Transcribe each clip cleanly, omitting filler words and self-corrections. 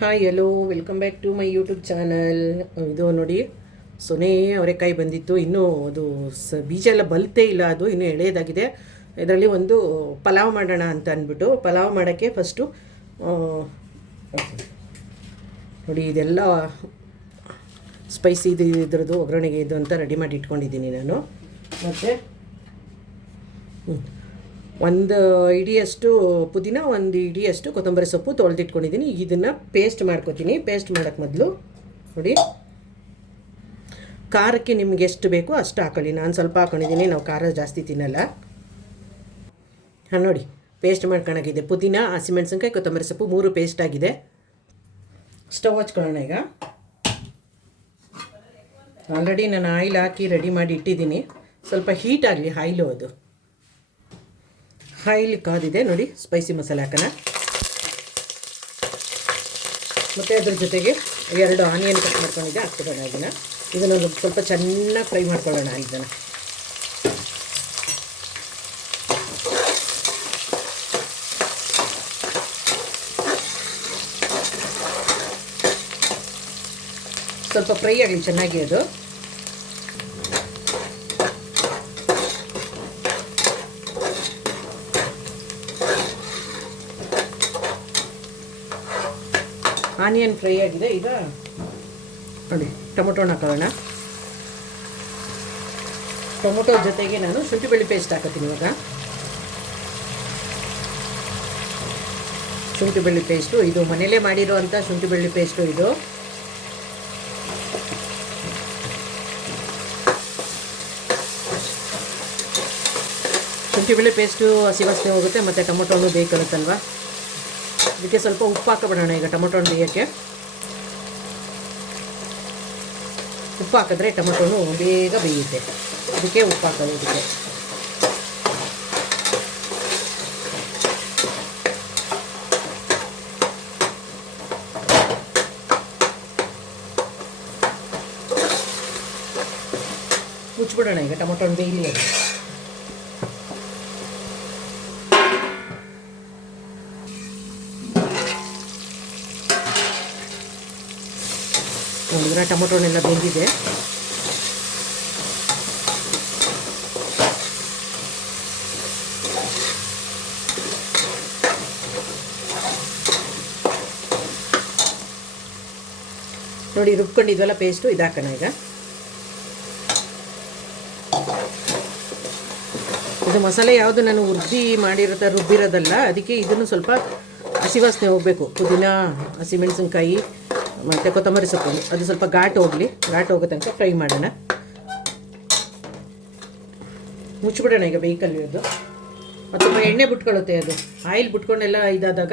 Hi hello welcome back to my YouTube channel. ಇದು ನೋಡಿ ಸೊನೆ ಅವರೆಕಾಯಿ ಬಂದಿತ್ತು. ಇನ್ನೂ ಅದು ಬೀಜ ಎಲ್ಲ ಬಲ್ತೇ ಇಲ್ಲ, ಅದು ಇನ್ನೂ ಎಳೆಯದಾಗಿದೆ. ಇದರಲ್ಲಿ ಒಂದು ಪಲಾವ್ ಮಾಡೋಣ ಅಂತ ಅಂದ್ಬಿಟ್ಟು ಪಲಾವ್ ಮಾಡೋಕ್ಕೆ ಫಸ್ಟು ನೋಡಿ ಇದೆಲ್ಲ ಸ್ಪೈಸಿ ಇದ್ರದ್ದು ಒಗ್ಗರಣೆಗೆ ಇದು ಅಂತ ರೆಡಿ ಮಾಡಿ ಇಟ್ಕೊಂಡಿದ್ದೀನಿ ನಾನು. ಮತ್ತು ಒಂದು ಇಡಿಯಷ್ಟು ಪುದೀನ, ಒಂದು ಇಡಿಯಷ್ಟು ಕೊತ್ತಂಬರಿ ಸೊಪ್ಪು ತೊಳೆದಿಟ್ಕೊಂಡಿದ್ದೀನಿ. ಇದನ್ನು ಪೇಸ್ಟ್ ಮಾಡ್ಕೊತೀನಿ. ಪೇಸ್ಟ್ ಮಾಡೋಕ್ಕೆ ಮೊದಲು ನೋಡಿ ಖಾರಕ್ಕೆ ನಿಮ್ಗೆ ಎಷ್ಟು ಬೇಕೋ ಅಷ್ಟು ಹಾಕೊಳ್ಳಿ. ನಾನು ಸ್ವಲ್ಪ ಹಾಕೊಂಡಿದ್ದೀನಿ, ನಾವು ಖಾರ ಜಾಸ್ತಿ ತಿನ್ನಲ್ಲ. ಹಾಂ ನೋಡಿ ಪೇಸ್ಟ್ ಮಾಡ್ಕೊಳಗಿದೆ. ಪುದೀನ, ಹಸಿಮೆಣಸಿನ್ಕಾಯಿ, ಕೊತ್ತಂಬರಿ ಸೊಪ್ಪು 3 ಪೇಸ್ಟ್ ಆಗಿದೆ. ಸ್ಟವ್ ಹಚ್ಕೊಳ್ಳೋಣ. ಈಗ ಆಲ್ರೆಡಿ ನಾನು ಆಯಿಲ್ ಹಾಕಿ ರೆಡಿ ಮಾಡಿ ಇಟ್ಟಿದ್ದೀನಿ. ಸ್ವಲ್ಪ ಹೀಟ್ ಆಗಲಿ ಆಯಿಲು. ಅದು ಆಯಿಲ್ ಕಾದಿದೆ ನೋಡಿ. ಸ್ಪೈಸಿ ಮಸಾಲೆ ಹಾಕೋಣ. ಮತ್ತು ಅದ್ರ ಜೊತೆಗೆ 2 ಆನಿಯನ್ ಕಟ್ ಮಾಡ್ಕೊಂಡಿದ್ದೆ ಹಾಕ್ಬಿಡೋಣ. ಇದನ್ನು ಸ್ವಲ್ಪ ಚೆನ್ನಾಗಿ ಫ್ರೈ ಮಾಡ್ಕೊಳ್ಳೋಣ. ಇದನ್ನು ಸ್ವಲ್ಪ ಫ್ರೈ ಆಗಲಿ ಚೆನ್ನಾಗಿ. ಅದು ಆನಿಯನ್ ಫ್ರೈ ಆಗಿದೆ. ಈಗ ನೋಡಿ ಟೊಮೊಟೊನ ಹಾಕೋಣ. ಟೊಮೊಟೊ ಜೊತೆಗೆ ನಾನು ಶುಂಠಿ ಬೆಳ್ಳುಳ್ಳಿ ಪೇಸ್ಟ್ ಹಾಕೋತೀನಿ. ಇವಾಗ ಶುಂಠಿ ಬೆಳ್ಳುಳ್ಳಿ ಪೇಸ್ಟು ಇದು ಮನೇಲೇ ಮಾಡಿರೋ ಅಂಥ ಶುಂಠಿ ಬೆಳ್ಳುಳ್ಳಿ ಪೇಸ್ಟು. ಇದು ಶುಂಠಿ ಬೆಳ್ಳುಳ್ಳಿ ಪೇಸ್ಟು ಹಸಿ ವಾಸನೆ ಹೋಗುತ್ತೆ, ಮತ್ತು ಟೊಮೊಟೊನು ಬೇಕಾಗುತ್ತಲ್ವ. ಇದಕ್ಕೆ ಸ್ವಲ್ಪ ಉಪ್ಪು ಹಾಕಬಿಡೋಣ. ಈಗ ಟೊಮೊಟೊ ಬೇಯೋಕ್ಕೆ ಉಪ್ಪು ಹಾಕಿದ್ರೆ ಟೊಮೊಟೊನು ಬೇಗ ಬೇಯುತ್ತೆ. ಅದಕ್ಕೆ ಉಪ್ಪು ಹಾಕೋದು. ಇದಕ್ಕೆ ಮುಚ್ಚಿಬಿಡೋಣ. ಈಗ ಟೊಮೊಟೊನು ಬೇಯಲಿ. ನೋಡಿದ್ರೆ ಟೊಮೊಟೊನೆಲ್ಲ ಬೆಂದಿದೆ. ನೋಡಿ ರುಬ್ಕೊಂಡಿದ್ವಲ್ಲ ಪೇಸ್ಟು, ಇದು ಹಾಕೋಣ. ಈಗ ಇದು ಮಸಾಲೆ ಯಾವುದು ನಾನು ರುಬ್ಬಿರೋದಲ್ಲ, ಅದಕ್ಕೆ ಇದನ್ನು ಸ್ವಲ್ಪ ಹಸಿ ವಾಸನೆ ಹೋಗಬೇಕು. ಪುದೀನ, ಹಸಿಮೆಣಸಿನ್ಕಾಯಿ ಮತ್ತು ಕೊತ್ತಂಬರಿ ಸೊಪ್ಪು ಅದು ಸ್ವಲ್ಪ ಘಾಟ್ ಹೋಗೋ ತನಕ ಫ್ರೈ ಮಾಡೋಣ. ಮುಚ್ಚಿಬಿಡೋಣ. ಈಗ ಬೇಕಲ್ಲಿ ಅದು ಮತ್ತು ಸ್ವಲ್ಪ ಎಣ್ಣೆ ಬಿಟ್ಕೊಳ್ಳುತ್ತೆ. ಅದು ಆಯಿಲ್ ಬಿಟ್ಕೊಂಡೆಲ್ಲ ಇದಾದಾಗ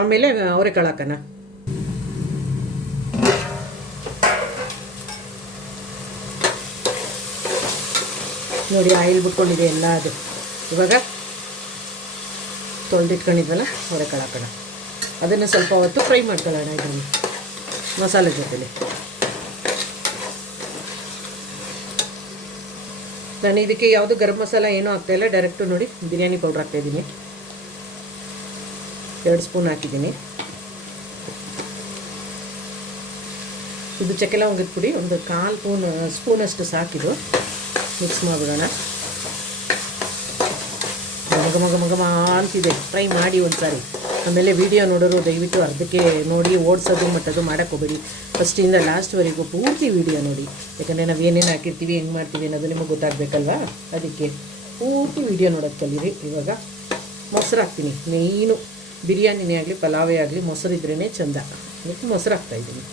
ಆಮೇಲೆ ಅವರೆಕಾಳು ಹಾಕೋಣ. ನೋಡಿ ಆಯಿಲ್ ಬಿಟ್ಕೊಂಡಿದೆ ಎಲ್ಲ. ಅದು ಇವಾಗ ತೊಳೆದಿಟ್ಕೊಂಡಿದ್ವಲ್ಲ ಅವರೆಕಾಳು ಹಾಕೋಣ. ಅದನ್ನು ಸ್ವಲ್ಪ ಹೊತ್ತು ಫ್ರೈ ಮಾಡ್ಕೊಳ್ಳೋಣ ಇದನ್ನು ಮಸಾಲೆ ಜೊತೆಲಿ. ನಾನು ಇದಕ್ಕೆ ಯಾವುದು ಗರಂ ಮಸಾಲ ಏನೂ ಹಾಕ್ತಾಯಿಲ್ಲ, ಡೈರೆಕ್ಟು ನೋಡಿ ಬಿರಿಯಾನಿ ಪೌಡ್ರ್ ಹಾಕ್ತಾಯಿದ್ದೀನಿ. 2 ಸ್ಪೂನ್ ಹಾಕಿದ್ದೀನಿ. ಇದು ಚಕ್ಕೆ ಲವಂಗದ ಪುಡಿ ಒಂದು 1/4 ಸ್ಪೂನಷ್ಟು ಸಾಕಿದು. ಮಿಕ್ಸ್ ಮಾಡಿಬಿಡೋಣ. ಮಗ ಅಂತಿದೆ. ಫ್ರೈ ಮಾಡಿ ಒಂದು ಸಾರಿ. ಆಮೇಲೆ ವಿಡಿಯೋ ನೋಡೋರು ದಯವಿಟ್ಟು ಅರ್ಧಕ್ಕೆ ನೋಡಿ ಓಡಿಸೋದು ಮಟ್ಟದು ಮಾಡೋಕ್ಕೆ ಹೋಗಬೇಡಿ. ಫಸ್ಟಿಂದ ಲಾಸ್ಟ್ವರೆಗೂ ಪೂರ್ತಿ ವಿಡಿಯೋ ನೋಡಿ. ಯಾಕಂದರೆ ನಾವು ಏನೇನು ಹಾಕಿರ್ತೀವಿ, ಹೆಂಗೆ ಮಾಡ್ತೀವಿ ಅನ್ನೋದು ನಿಮಗೆ ಗೊತ್ತಾಗಬೇಕಲ್ವಾ. ಅದಕ್ಕೆ ಪೂರ್ತಿ ವಿಡಿಯೋ ನೋಡೋಕ್ಕೆ ಕಲೀರಿ. ಇವಾಗ ಮೊಸರು ಹಾಕ್ತೀನಿ. ಮೇಯ್ನು ಬಿರಿಯಾನಿನೇ ಆಗಲಿ ಪಲಾವೇ ಆಗಲಿ ಮೊಸರು ಇದ್ರೇ ಚೆಂದ. ಅದಕ್ಕೆ ಮೊಸರು ಹಾಕ್ತಾಯಿದ್ದೀನಿ.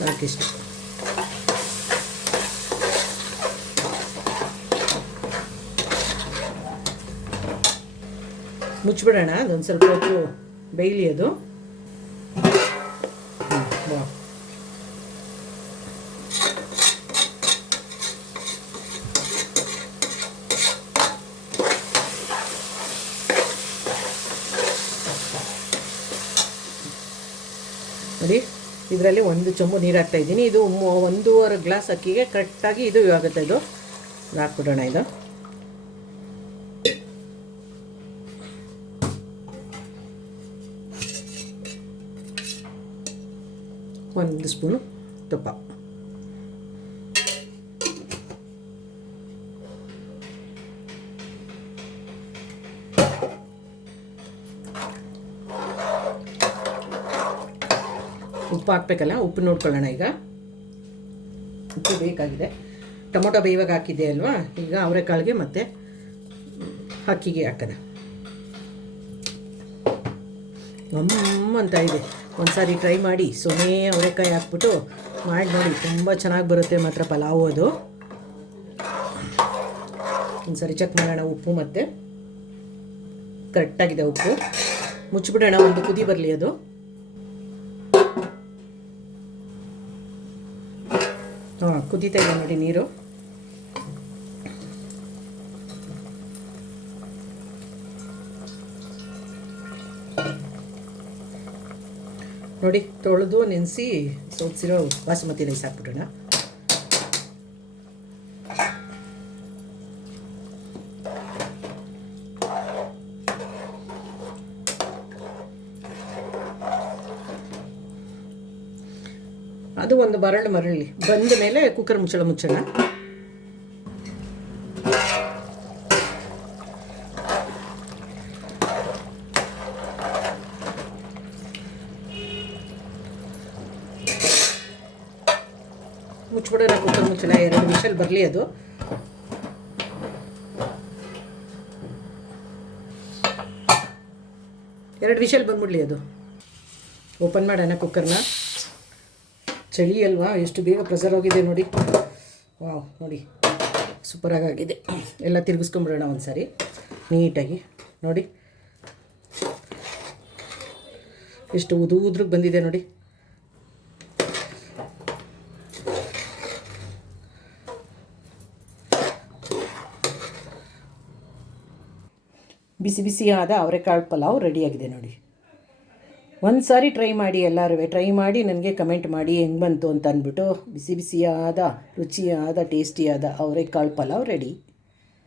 ಸಾಕಿಷ್ಟು. ಮುಚ್ಚಿಬಿಡೋಣ. ಅದೊಂದು ಸ್ವಲ್ಪ ಹೊತ್ತು ಬೇಯಲಿ. ಅದು ನೋಡಿ ಇದರಲ್ಲಿ 1 ಚೊಂಬು ನೀರು ಹಾಕ್ತಾಯಿದ್ದೀನಿ. ಇದು 1.5 ಗ್ಲಾಸ್ ಅಕ್ಕಿಗೆ ಕರೆಕ್ಟಾಗಿ ಇದು ಆಗುತ್ತೆ. ಇದು ಹಾಕ್ಬಿಡೋಣ. ಇದು 1 ಸ್ಪೂನು ತುಪ್ಪ. ಉಪ್ಪು ಹಾಕಬೇಕಲ್ಲ, ಉಪ್ಪು ನೋಡ್ಕೊಳ್ಳೋಣ. ಈಗ ಉಪ್ಪು ಬೇಕಾಗಿದೆ. ಟೊಮೊಟೊ ಬೇಯಿವಾಗ ಹಾಕಿದ್ದೆ ಅಲ್ವಾ, ಈಗ ಅವರೆಕಾಳಿಗೆ ಮತ್ತು ಅಕ್ಕಿಗೆ ಹಾಕೋಣ. ಅಂತ ಇದೆ. ಒಂದು ಸಾರಿ ಟ್ರೈ ಮಾಡಿ, ಸೊನೆ ಅವರೆಕಾಯಿ ಹಾಕ್ಬಿಟ್ಟು ಮಾಡಿ ನೋಡಿ, ತುಂಬ ಚೆನ್ನಾಗಿ ಬರುತ್ತೆ ಮಾತ್ರ ಪಲಾವು ಅದು. ಒಂದು ಸಾರಿ ಚೆಕ್ ಮಾಡೋಣ ಉಪ್ಪು ಮತ್ತು ಕರೆಕ್ಟಾಗಿದೆ ಉಪ್ಪು. ಮುಚ್ಚಿಬಿಡೋಣ, ಒಂದು ಕುದಿ ಬರಲಿ ಅದು. ಕುದೀತಾ ಇದೆ ನೋಡಿ ನೀರು. ನೋಡಿ, ತೊಳೆದು ನೆನೆಸಿ ಸೋಸಿರೋ ಬಾಸುಮತಿ ರೈಸ್ ಹಾಕ್ಬಿಡೋಣ. ಅದು ಒಂದು ಮರಳಿ ಬಂದ ಮೇಲೆ ಕುಕ್ಕರ್ ಮುಚ್ಚೋಣ. ಮುಚ್ಚಿಬಿಡೋಣ, ಕುಕ್ಕರ್ ಮುಚ್ಚೋಣ. 2 ವಿಷಲ್ ಬರಲಿ ಅದು. ಎರಡು ವಿಷಲ್ ಬಂದ್ಬಿಡ್ಲಿ ಅದು. ಓಪನ್ ಮಾಡೋಣ ಕುಕ್ಕರ್ನ. ಚಳಿ ಅಲ್ವಾ, ಎಷ್ಟು ಬೇಗ ಪ್ರೆಸರ್ ಹೋಗಿದೆ ನೋಡಿ. ವಾವ್, ನೋಡಿ ಸೂಪರಾಗಿದೆ. ಎಲ್ಲ ತಿರುಗಿಸ್ಕೊಂಬಿಡೋಣ ಒಂದು ಸಾರಿ ನೀಟಾಗಿ. ನೋಡಿ ಎಷ್ಟು ಉದುದ್ರಿಗೆ ಬಂದಿದೆ ನೋಡಿ. ಬಿಸಿ ಬಿಸಿಯಾದ ಅವರೆಕಾಳು ಪಲಾವ್ ರೆಡಿಯಾಗಿದೆ ನೋಡಿ. ಒಂದು ಸಾರಿ ಟ್ರೈ ಮಾಡಿ, ಎಲ್ಲರೂ ಟ್ರೈ ಮಾಡಿ ನನಗೆ ಕಮೆಂಟ್ ಮಾಡಿ ಹೆಂಗೆ ಬಂತು ಅಂತ ಅಂದ್ಬಿಟ್ಟು. ಬಿಸಿ ಬಿಸಿಯಾದ ರುಚಿಯಾದ ಟೇಸ್ಟಿಯಾದ ಅವರೆಕಾಳು ಪಲಾವ್ ರೆಡಿ.